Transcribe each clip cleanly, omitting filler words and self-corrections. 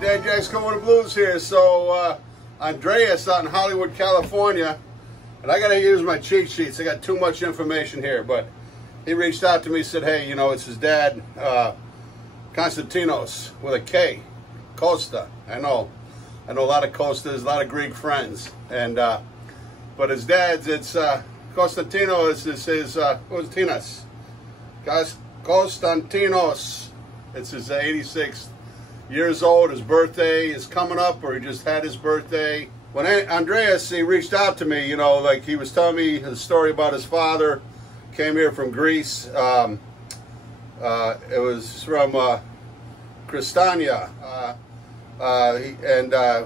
Dad Jack's Coming with the Blues here. So, Andreas out in Hollywood, California, and I gotta use my cheat sheets. I got too much information here, but he reached out to me, said, hey, you know, it's his dad, Konstantinos, with a K, Costa. I know a lot of Costas, a lot of Greek friends, and but his dad's, it's Konstantinos, is his Konstantinos. Konstantinos. It's his 86th years old. His birthday is coming up, or he just had his birthday. When Andreas, he reached out to me, you know, like he was telling me his story about his father. Came here from Greece. It was from Christiania.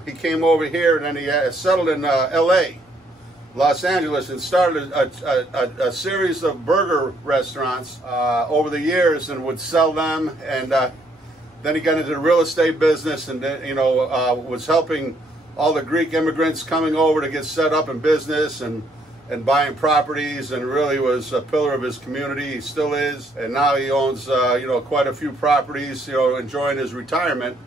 He came over here, and then he settled in L.A., Los Angeles, and started a series of burger restaurants over the years, and would sell them. And then he got into the real estate business, and then, you know, was helping all the Greek immigrants coming over to get set up in business and buying properties, and really was a pillar of his community. He still is, and now he owns you know, quite a few properties, you know, enjoying his retirement.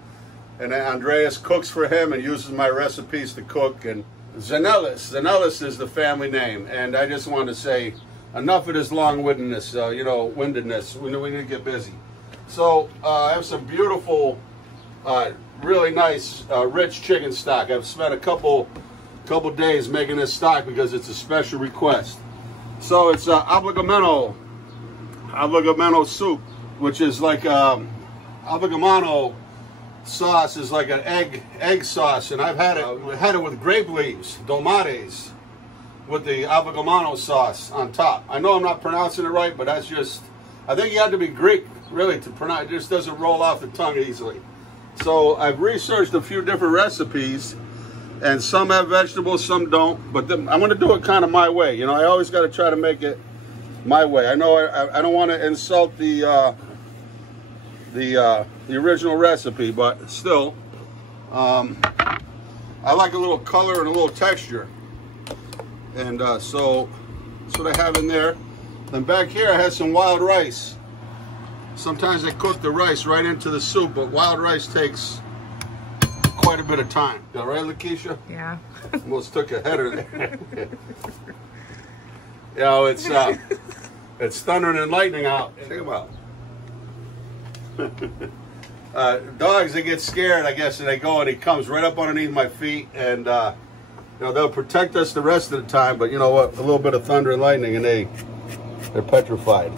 And Andreas cooks for him and uses my recipes to cook. And Zinelis is the family name. And I just wanted to say, enough of this long-windedness, you know, windedness. We need to get busy. So I have some beautiful, really nice, rich chicken stock. I've spent a couple days making this stock because it's a special request. So it's Avgolemono soup, which is like Avgolemono sauce is like an egg sauce, and I've had it with grape leaves, tomates, with the Avgolemono sauce on top. I know I'm not pronouncing it right, but that's just, I think you have to be Greek really to pronounce. It just doesn't roll off the tongue easily. So I've researched a few different recipes, and some have vegetables, some don't, but I'm going to do it kind of my way. You know, I always got to try to make it my way. I know I don't want to insult the original recipe, but still, I like a little color and a little texture, and so that's what I have in there. Then back here I have some wild rice. Sometimes I cook the rice right into the soup, but wild rice takes quite a bit of time. Is that right, Lakeisha? Yeah. Almost took a header there. You know, it's thundering and lightning out. Check them out. Dogs, they get scared, I guess, and they go, and he comes right up underneath my feet, and you know, they'll protect us the rest of the time, but you know what, a little bit of thunder and lightning and they're petrified.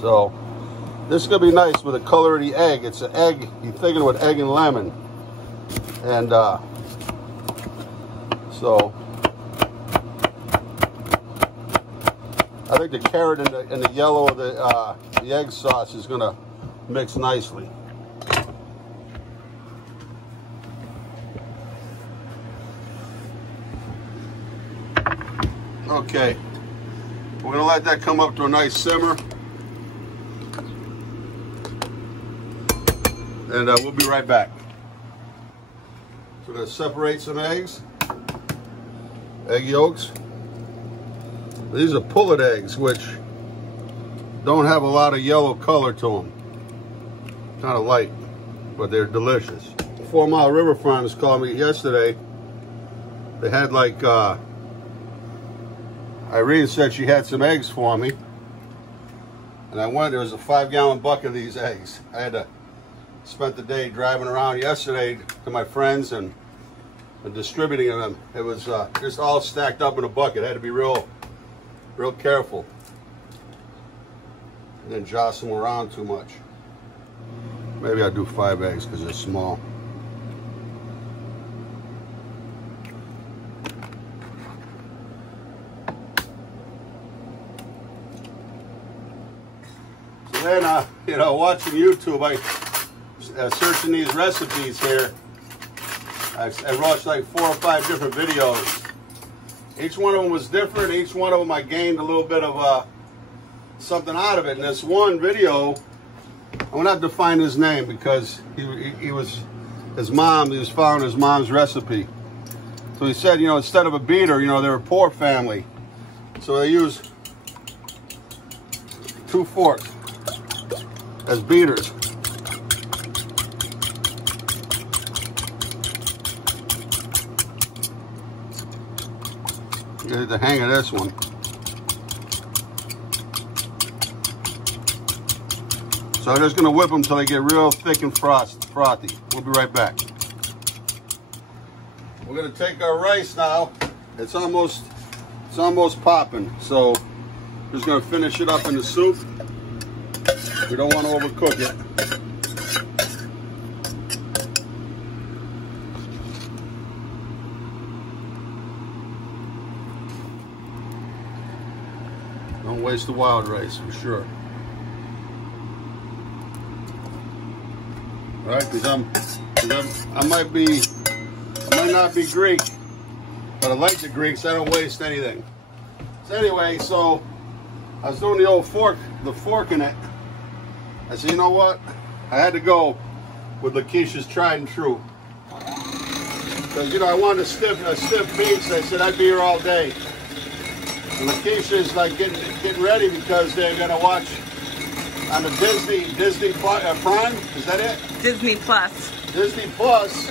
So this is gonna be nice with the color of the egg. It's an egg, you're thinking with egg and lemon, and so I think the carrot and the yellow of the egg sauce is gonna mix nicely. Okay, we're gonna let that come up to a nice simmer, and we'll be right back. So we're gonna separate some egg yolks. These are pullet eggs, which don't have a lot of yellow color to them. Kind of light, but they're delicious. 4 Mile River Farms called me yesterday. They had like, Irene said she had some eggs for me. And I went, there was a 5-gallon bucket of these eggs. I had to spend the day driving around yesterday to my friends and distributing them. It was just all stacked up in a bucket. I had to be real careful. And then jostle them around too much. Maybe I'll do 5 eggs because they're small. So then, you know, watching YouTube, searching these recipes here, I watched like 4 or 5 different videos. Each one of them was different. Each one of them I gained a little bit of something out of it. In this one video, I'm gonna have to find his name because he was following his mom's recipe. So he said, you know, instead of a beater, you know, they're a poor family, so they use 2 forks. as beaters. Get the hang of this one. So I'm just going to whip them until they get real thick and frothy. We'll be right back. We're going to take our rice now. It's almost popping. So just going to finish it up in the soup. We don't want to overcook it. Don't waste the wild rice for sure. All right, because I might not be Greek, but I like the Greeks. I don't waste anything. So anyway, so I was doing the old fork in it. I said, you know what? I had to go with Lakeisha's tried and true. Because, you know, I wanted a stiff piece. I said I'd be here all day. And Lakeisha's like getting ready because they're gonna watch on the Disney Prime. Is that it? Disney Plus. Disney Plus.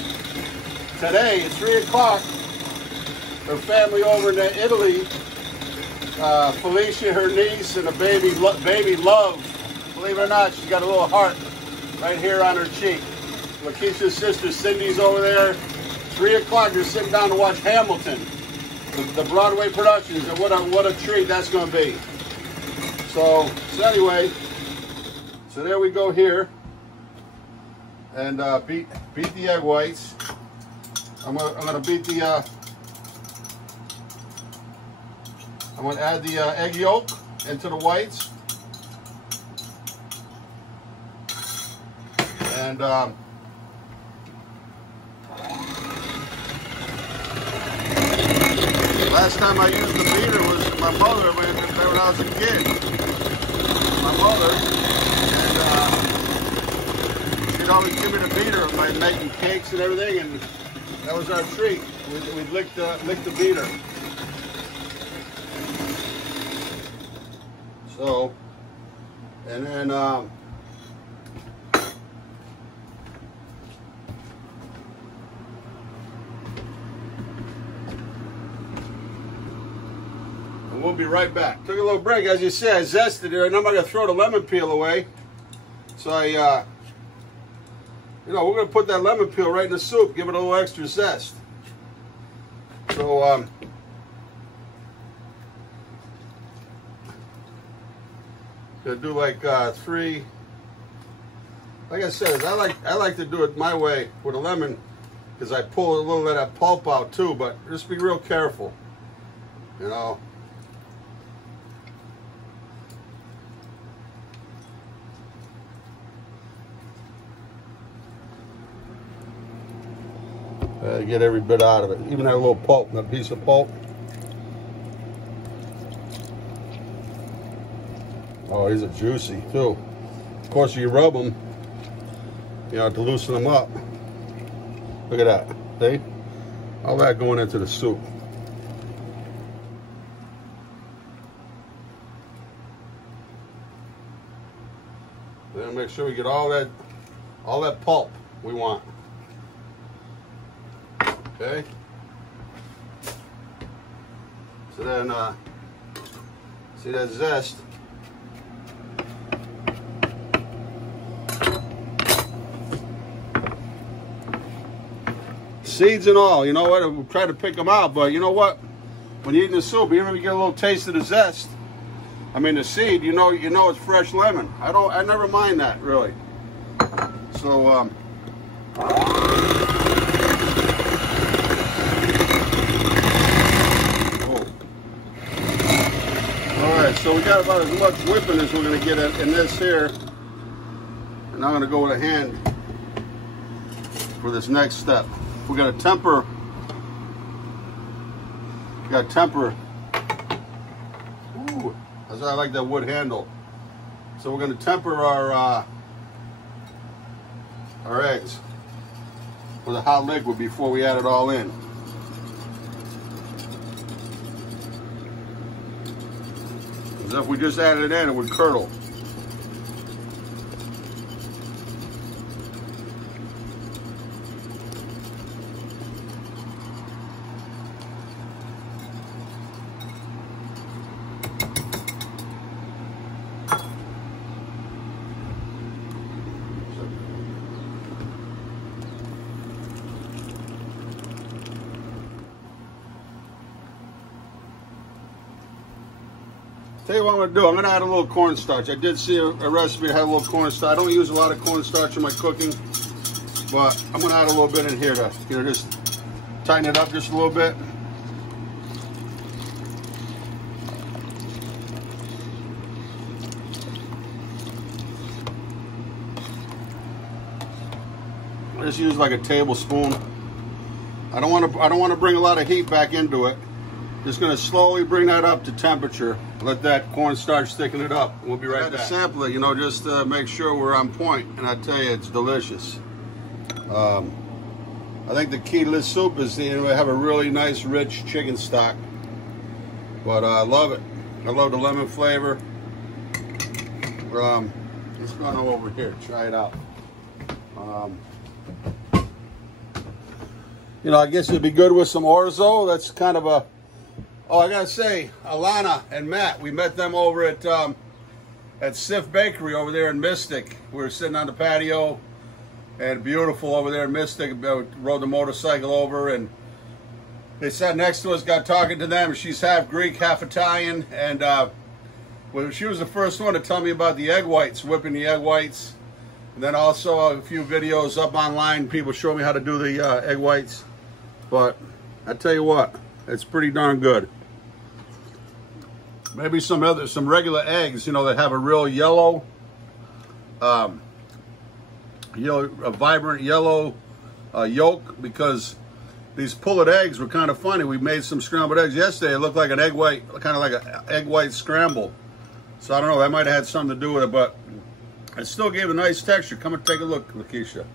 Today at 3 o'clock. Her family over in Italy. Felicia, her niece, and a baby Love. Believe it or not, she's got a little heart right here on her cheek. Lakeisha's sister Cindy's over there. 3 o'clock, they're sitting down to watch Hamilton, the Broadway productions, and what a treat that's going to be. So anyway, so there we go here, and beat the egg whites. I'm gonna beat the. I'm gonna add the egg yolk into the whites. And last time I used the beater was my mother when I was a kid. My mother, and she'd always give me the beater by making cakes and everything, and that was our treat. We'd lick the beater. So, and then. We'll be right back. Took a little break, as you see. I zested it, and I'm not going to throw the lemon peel away. So you know, we're going to put that lemon peel right in the soup, give it a little extra zest. So, gonna do like 3. Like I said, I like to do it my way with a lemon, because I pull a little of that pulp out too. But just be real careful, you know. Get every bit out of it, even that little pulp, that piece of pulp. Oh, these are juicy too. Of course, you rub them, you know, to loosen them up. Look at that. See? All that going into the soup. Then make sure we get all that pulp we want. Okay. So then, see that zest? Seeds and all, you know what? We'll try to pick them out, but you know what? When you're eating the soup, even if you get a little taste of the zest, I mean the seed, you know it's fresh lemon. I never mind that really. So so we got about as much whipping as we're going to get in this here. And I'm going to go with a hand for this next step. We're going to temper. We got to temper. Ooh, I like that wood handle. So we're going to temper our eggs with a hot liquid before we add it all in. If we just added it in, it would curdle. Tell you what I'm going to do. I'm going to add a little cornstarch. I did see a recipe that had a little cornstarch. I don't use a lot of cornstarch in my cooking, but I'm going to add a little bit in here to, you know, just tighten it up just a little bit. I just use like a tablespoon. I don't want to bring a lot of heat back into it. Just going to slowly bring that up to temperature. Let that cornstarch thicken it up. We'll be right back. Sample it, you know, just to make sure we're on point. And I tell you, it's delicious. I think the key to this soup is to have a really nice, rich chicken stock. But I love it. I love the lemon flavor. Let's go on over here. Try it out. You know, I guess it'd be good with some orzo. That's kind of a... Oh, I gotta say, Alana and Matt, we met them over at Sif Bakery over there in Mystic. We were sitting on the patio, and beautiful over there in Mystic. Rode the motorcycle over, and they sat next to us, got talking to them. She's half Greek, half Italian, and well, she was the first one to tell me about the egg whites, whipping the egg whites. And then also a few videos up online, people show me how to do the egg whites. But I tell you what, it's pretty darn good. Maybe some regular eggs, you know, that have a real yellow, a vibrant yellow yolk, because these pullet eggs were kind of funny. We made some scrambled eggs yesterday. It looked like an egg white, kind of like an egg white scramble. So I don't know, that might have had something to do with it, but it still gave a nice texture. Come and take a look, Lakeisha.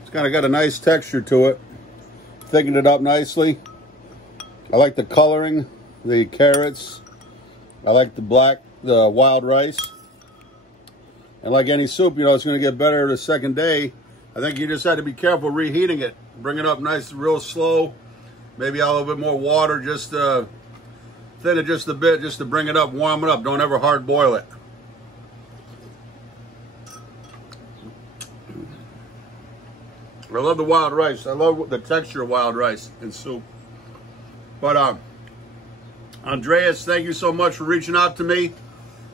It's kind of got a nice texture to it. Thickened it up nicely. I like the coloring, the carrots. I like the wild rice. And like any soup, you know, it's going to get better the second day. I think you just had to be careful reheating it. Bring it up nice, real slow. Maybe a little bit more water, just thin it just a bit, just to bring it up, warm it up. Don't ever hard boil it. I love the wild rice. I love the texture of wild rice in soup. But Andreas, thank you so much for reaching out to me.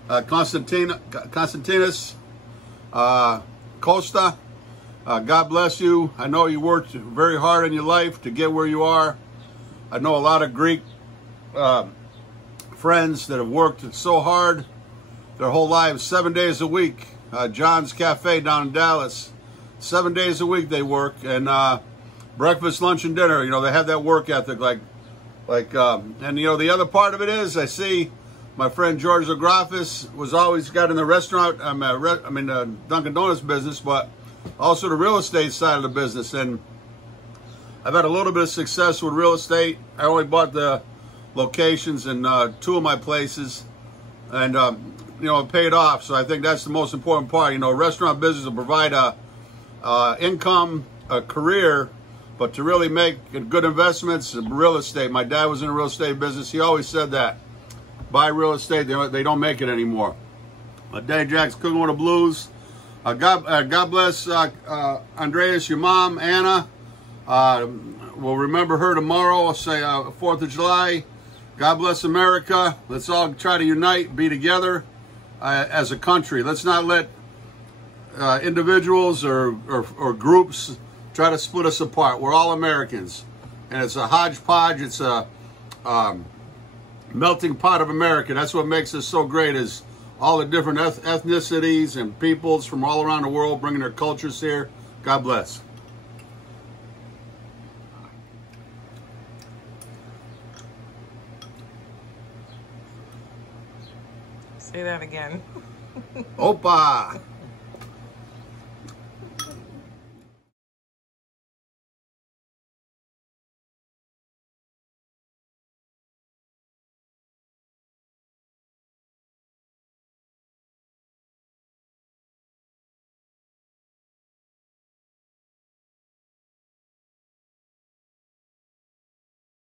Konstantinos, Costa, God bless you. I know you worked very hard in your life to get where you are. I know a lot of Greek friends that have worked so hard their whole lives, 7 days a week. John's Cafe down in Dallas. 7 days a week they work, and breakfast, lunch, and dinner. You know, they have that work ethic, and you know, the other part of it is, I see my friend George Zagrafis was always got in the restaurant, Dunkin' Donuts business, but also the real estate side of the business. And I've had a little bit of success with real estate. I only bought the locations in 2 of my places, and you know, it paid off. So I think that's the most important part. You know, restaurant business will provide a income, a career, but to really make good investments, real estate. My dad was in the real estate business. He always said that. Buy real estate, they don't make it anymore. Daddy Jack's cooking with the blues. God bless Andreas, your mom, Anna. We'll remember her tomorrow. I'll say 4th of July. God bless America. Let's all try to unite, be together as a country. Let's not let individuals or groups try to split us apart. We're all Americans, and it's a hodgepodge. It's a melting pot of America. That's what makes us so great, is all the different ethnicities and peoples from all around the world bringing their cultures here. God bless. Say that again. Opa!